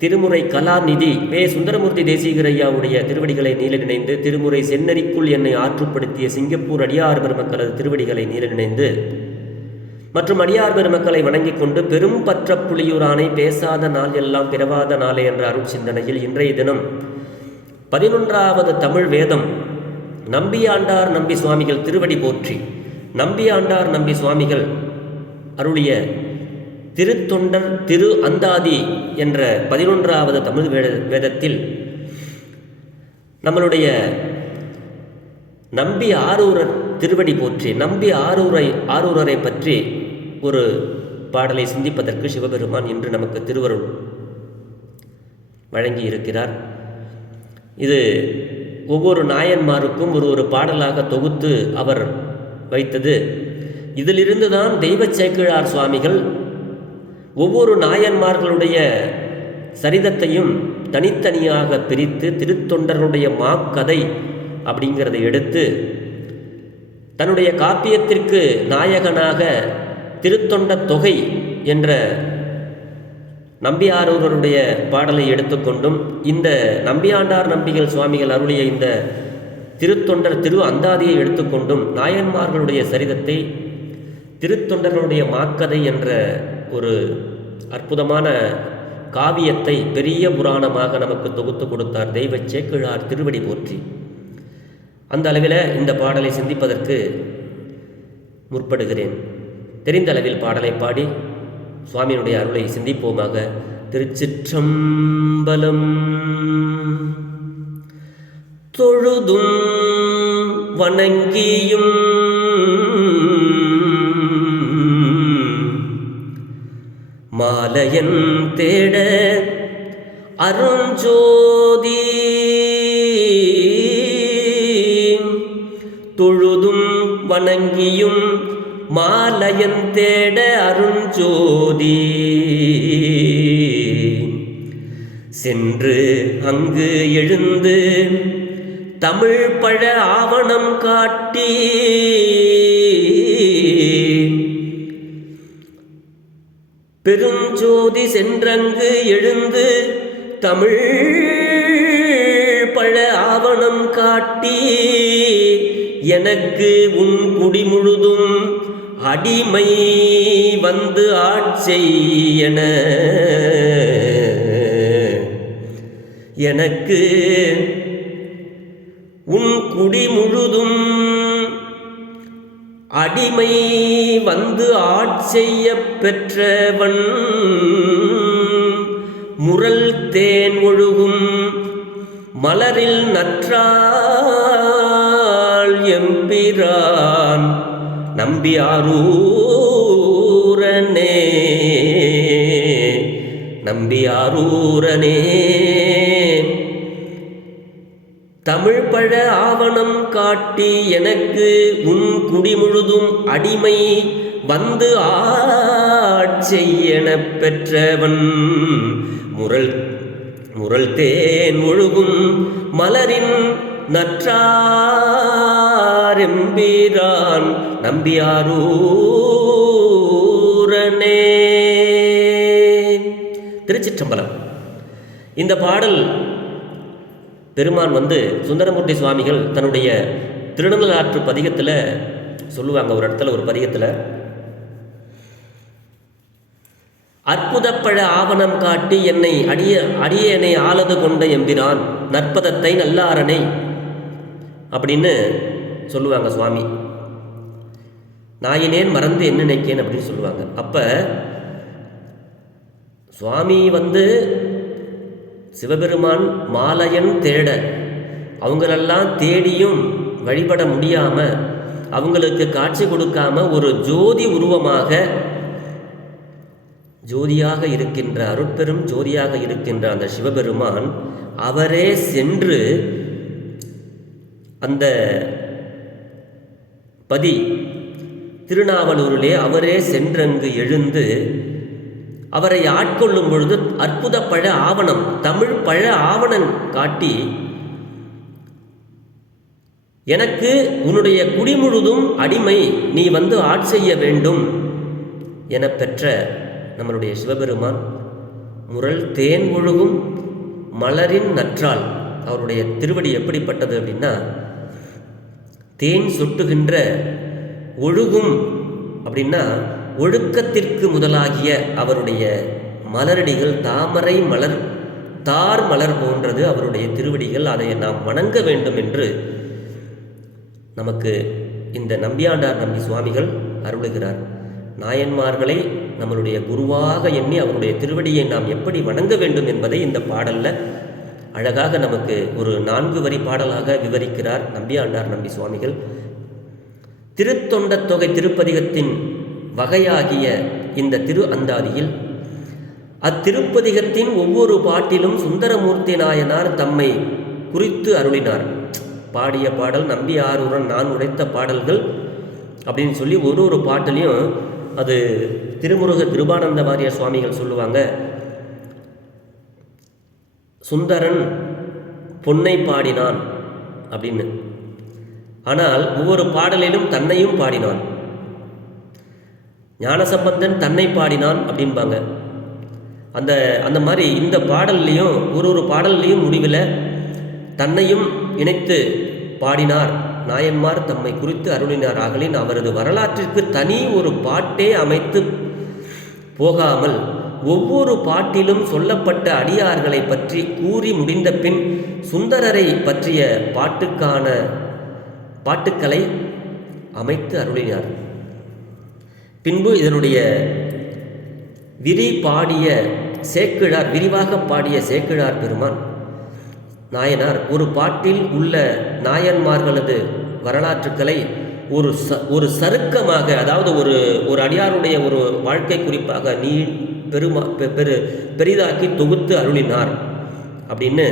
திருமுறை கலாநிதி வே. சுந்தரமூர்த்தி தேசிகரையாவுடைய திருவடிகளை நீல நினைந்து திருமுறை சென்னறிக்குள் என்னை ஆற்றுப்படுத்திய சிங்கப்பூர் அடியார் பெருமக்களது திருவடிகளை நீல நினைந்து மற்றும் அடியார் பெருமக்களை வணங்கிக் கொண்டு பெரும் பற்ற புலியூரானை பேசாத நாள் எல்லாம் பிறவாத நாளே என்ற அருள் சிந்தனையில் இன்றைய தினம் பதினொன்றாவது தமிழ் வேதம் நம்பியாண்டார் நம்பி சுவாமிகள் திருவடி போற்றி நம்பியாண்டார் நம்பி சுவாமிகள் அருளிய திருத்தொண்டர் திரு அந்தாதி என்ற பதினொன்றாவது தமிழ் வேத வேதத்தில் நம்மளுடைய நம்பி ஆரூரர் திருவடி போற்றி நம்பி ஆரூரை ஆரூரரை பற்றி ஒரு பாடலை சிந்திப்பதற்கு சிவபெருமான் இன்று நமக்கு திருவருள் வழங்கி இருக்கிறார் இது ஒவ்வொரு நாயன்மாருக்கும் ஒரு ஒரு பாடலாக தொகுத்து அவர் வைத்தது. இதிலிருந்து தான் தெய்வ சேக்கிழார் சுவாமிகள் ஒவ்வொரு நாயன்மார்களுடைய சரிதத்தையும் தனித்தனியாக பிரித்து திருத்தொண்டர்களுடைய மாக்கதை அப்படிங்கிறதை எடுத்து தன்னுடைய காப்பியத்திற்கு நாயகனாக திருத்தொண்ட தொகை என்ற நம்பியாரூரருடைய பாடலை எடுத்துக்கொண்டும் இந்த நம்பியாண்டார் நம்பிகள் சுவாமிகள் அருளிய இந்த திருத்தொண்டர் திரு அந்தாதியை எடுத்துக்கொண்டும் நாயன்மார்களுடைய சரிதத்தை திருத்தொண்டர்களுடைய மாக்கதை என்ற ஒரு அற்புதமான காவியத்தை பெரிய புராணமாக நமக்கு தொகுத்து கொடுத்தார் தெய்வ சேக்கிழார் திருவடி போற்றி. அந்த அளவில் இந்த பாடலை சிந்திப்பதற்கு முற்படுகிறேன். தெரிந்த அளவில் பாடலை பாடி சுவாமியினுடைய அருளை சிந்திப்போமாக. திருச்சிற்றம்பலம் தொழுதும் வணங்கியும் மாலையன் தேட அருஞ்சோதி. தொழுதும் வணங்கியும் மாலையன் தேட அருஞ்சோதி. சென்று அங்கு எழுந்து தமிழ் பழ ஆவணம் காட்டி பெருஞ்சோதி சென்றங்கு எழுந்து தமிழ் பழ ஆவணம் காட்டி எனக்கு உன் குடி முழுதும் அடிமை வந்து ஆட்செய்யன எனக்கு உன் குடி முழுதும் அடிமை வந்து ஆட்செய்ய பெற்றவன். முரல் தேன் ஒழுகும் மலரில் நற்றாள் எம்பிரான். நம்பி ஆரூரனே நம்பி ஆரூரனே. தமிழ் பழ ஆவணம் காட்டி எனக்கு உன் குடி முழுதும் அடிமை வந்து ஆட்செய்யன பெற்றவன். முரல் முரல் தேன் ஒழுகும் மலரின் நற்றாரெம்பீரான் நம்பியாரூரனே. திருச்சிற்றம்பலம். இந்த பாடல் பெருமான் வந்து சுந்தரமூர்த்தி சுவாமிகள் தன்னுடைய திருநங்கலாற்று பதிகத்தில் சொல்லுவாங்க ஒரு இடத்துல ஒரு பதிகத்தில். அற்புதப்பழ ஆவணம் காட்டி என்னை அடிய அடியனை ஆளது கொண்ட எம்பிரான் நற்பதத்தை நல்லாரனை அப்படின்னு சொல்லுவாங்க சுவாமி. நாயினேன் மறந்து என்ன நினைக்கேன் அப்படின்னு சொல்லுவாங்க. அப்போ சுவாமி வந்து சிவபெருமான் மாலையன் தேட. அவங்களெல்லாம் தேடியும் வழிபட முடியாமல் அவங்களுக்கு காட்சி கொடுக்காம ஒரு ஜோதி உருவமாக ஜோதியாக இருக்கின்ற அருட்பெரும் ஜோதியாக இருக்கின்ற அந்த சிவபெருமான் அவரே சென்று அந்த பதி திருநாவலூரிலே அவரே சென்றங்கு எழுந்து அவரை ஆட்கொள்ளும் பொழுது அற்புத பழ ஆவணம் தமிழ் பழ ஆவணம் காட்டி எனக்கு உன்னுடைய குடி முழுதும் அடிமை நீ வந்து ஆட்செய்ய வேண்டும் என பெற்ற நம்மளுடைய சிவபெருமான் முரல் தேன் ஒழுகும் மலரின் நற்றால் அவருடைய திருவடி எப்படிப்பட்டது அப்படின்னா தேன் சொட்டுகின்ற ஒழுகும் அப்படின்னா ஒழுக்கத்திற்கு முதலாகிய அவருடைய மலரடிகள் தாமரை மலர் தார் மலர் போன்றது அவருடைய திருவடிகள். அதை நாம் வணங்க வேண்டும் என்று நமக்கு இந்த நம்பியாண்டார் நம்பி சுவாமிகள் அருளுகிறார். நாயன்மார்களை நம்மளுடைய குருவாக எண்ணி அவருடைய திருவடியை நாம் எப்படி வணங்க வேண்டும் என்பதை இந்த பாடலில் அழகாக நமக்கு ஒரு நான்கு வரி பாடலாக விவரிக்கிறார் நம்பியாண்டார் நம்பி சுவாமிகள். திருத்தொண்ட தொகை திருப்பதிகத்தின் வகையாகிய இந்த திரு அந்தாதியில். அத்திருப்பதிகத்தின் ஒவ்வொரு பாட்டிலும் சுந்தரமூர்த்தி நாயனார் தம்மை குறித்து அருளினார். பாடிய பாடல் நம்பி ஆரூரன் நான் உடைத்த பாடல்கள் அப்படின்னு சொல்லி ஒரு ஒரு பாட்டிலையும் அது திருமுருக கிருபானந்த வாரிய சுவாமிகள் சொல்லுவாங்க. சுந்தரன் பொன்னை பாடினான் அப்படின்னு. ஆனால் ஒவ்வொரு பாடலிலும் தன்னையும் பாடினான். ஞானசம்பந்தன் தன்னை பாடினான் அப்படிம்பாங்க. அந்த அந்த மாதிரி இந்த பாடல்லையும் ஒரு ஒரு பாடல்லையும் முடிவில் தன்னையும் இணைத்து பாடினார் நாயன்மார் தம்மை குறித்து அருளினார் ஆகலின் அவரது வரலாற்றிற்கு தனி ஒரு பாட்டே அமைத்து போகாமல் ஒவ்வொரு பாட்டிலும் சொல்லப்பட்ட அடியார்களை பற்றி கூறி முடிந்த பின் சுந்தரரை பற்றிய பாட்டுக்கான பாட்டுக்களை அமைத்து அருளினார். பின்பு இதனுடைய விரி பாடிய சேக்கிழார் விரிவாக பாடிய சேக்கிழார் பெருமான் நாயனார் ஒரு பாட்டில் உள்ள நாயன்மார்களது வரலாற்றுக்களை ஒரு ச ஒரு சருக்கமாக அதாவது ஒரு ஒரு அடியாருடைய ஒரு வாழ்க்கை குறிப்பாக நீ பெருமா பெ- பெரு பெரிதாக்கி தொகுத்து அருளினார் அப்படின்னு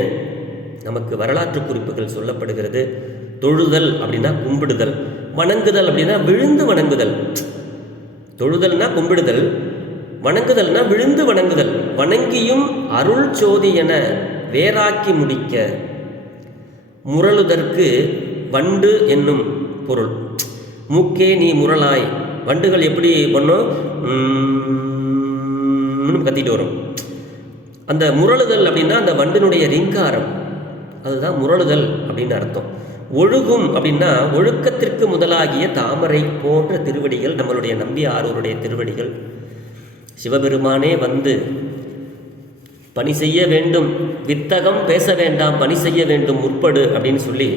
நமக்கு வரலாற்று குறிப்புகள் சொல்லப்படுகிறது. தொழுதல் அப்படின்னா கும்பிடுதல் வணங்குதல் அப்படின்னா விழுந்து வணங்குதல். தொழுதல்னா கும்பிடுதல் வணங்குதல்னா விழுந்து வணங்குதல் வணங்கியும் அருள் சோதி என வேறாக்கி முடிக்க. முரளுதற்கு வண்டு என்னும் பொருள். மூக்கே நீ முரளாய். வண்டுகள் எப்படி பண்ணும்? கத்திட்டு வரும் அந்த முரளுதல் அப்படின்னா அந்த வண்டினுடைய ரிங்காரம் அதுதான் முரளுதல் அப்படின்னு அர்த்தம் ஒழுகும் அப்படின்னா ஒழுக்கத்திற்கு முதலாகிய தாமரை போன்ற திருவடிகள் நம்மளுடைய நம்பி ஆரூருடைய திருவடிகள். சிவபெருமானே வந்து பணி செய்ய வேண்டும் வித்தகம் பேச வேண்டாம் பணி செய்ய வேண்டும் முற்படு அப்படின்னு சொல்லி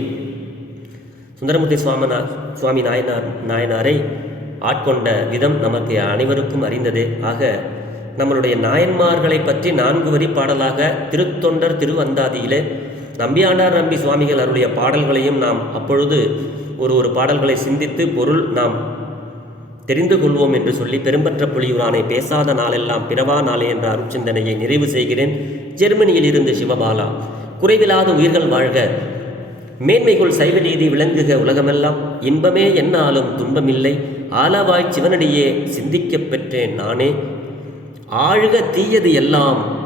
சுந்தரமூர்த்தி சுவாமினா சுவாமி நாயனார் நாயனாரை ஆட்கொண்ட விதம் நமக்கு அனைவருக்கும் அறிந்ததே. ஆக நம்மளுடைய நாயன்மார்களை பற்றி நான்கு வரி பாடலாக திருத்தொண்டர் திருவந்தாதியிலே நம்பியாண்டார் நம்பி சுவாமிகள் அருடைய பாடல்களையும் நாம் அப்பொழுது ஒரு ஒரு பாடல்களை சிந்தித்து பொருள் நாம் தெரிந்து கொள்வோம் என்று சொல்லி பெரும்பற்ற புலியூரானை பேசாத நாளெல்லாம் பிறவா நாளே என்ற அருட்சிந்தனையை நிறைவு செய்கிறேன். ஜெர்மனியில் இருந்து சிவபாலா. குறைவில்லாத உயிர்கள் வாழ்க. மேன்மைக்குள் சைவ நீதி விளங்குக உலகமெல்லாம். இன்பமே என்னாலும் துன்பமில்லை. ஆலவாய் சிவனடியே சிந்திக்கப் பெற்றேன் நானே. ஆழ்க தீயது எல்லாம்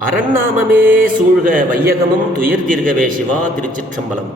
அரண்நாமமே சூழ்க வையகமும் துயர்தீர்கவே சிவா திருச்சிற்றம்பலம்.